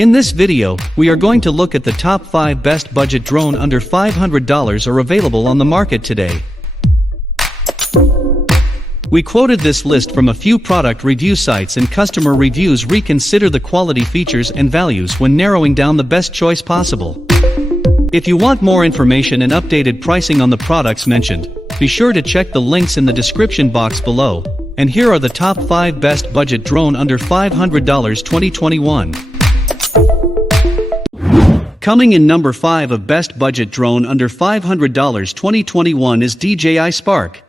In this video, we are going to look at the top 5 best budget drone under $500 are available on the market today. We quoted this list from a few product review sites and customer reviews. Reconsider the quality, features and values when narrowing down the best choice possible. If you want more information and updated pricing on the products mentioned, be sure to check the links in the description box below. And here are the top 5 best budget drone under $500 2021. Coming in number 5 of best budget drone under $500 2021 is DJI Spark.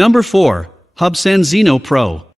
Number 4, Hubsan Zino Pro.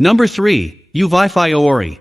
Number 3, Wi-Fi Ori.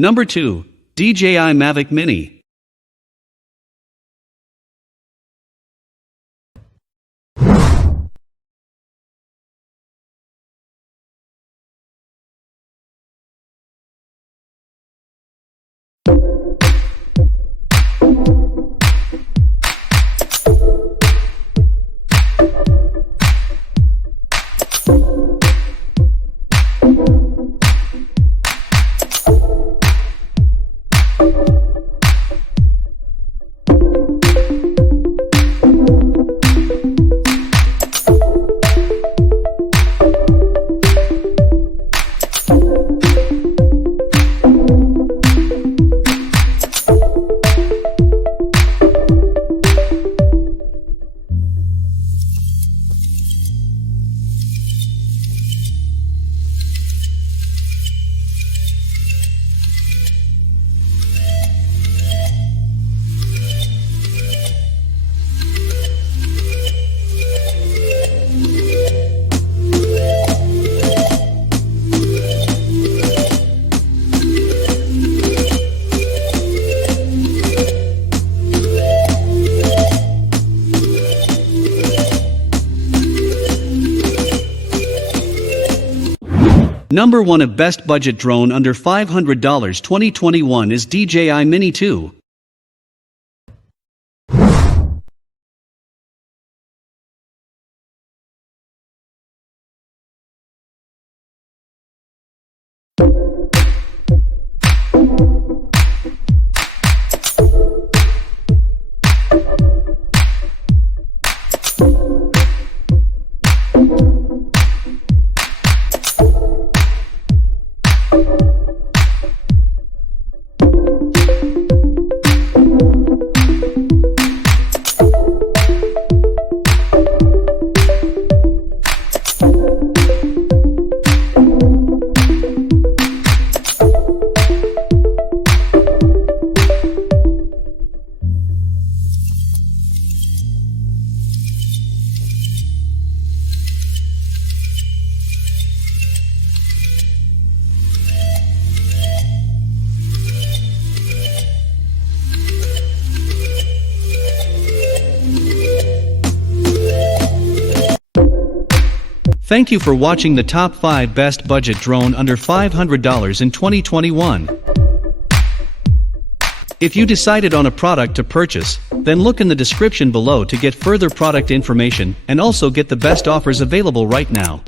Number 2, DJI Mavic Mini. Number 1 of best budget drone under $500 2021 is DJI Mini 2. Thank you for watching the top 5 best budget drone under $500 in 2021. If you decided on a product to purchase, then look in the description below to get further product information and also get the best offers available right now.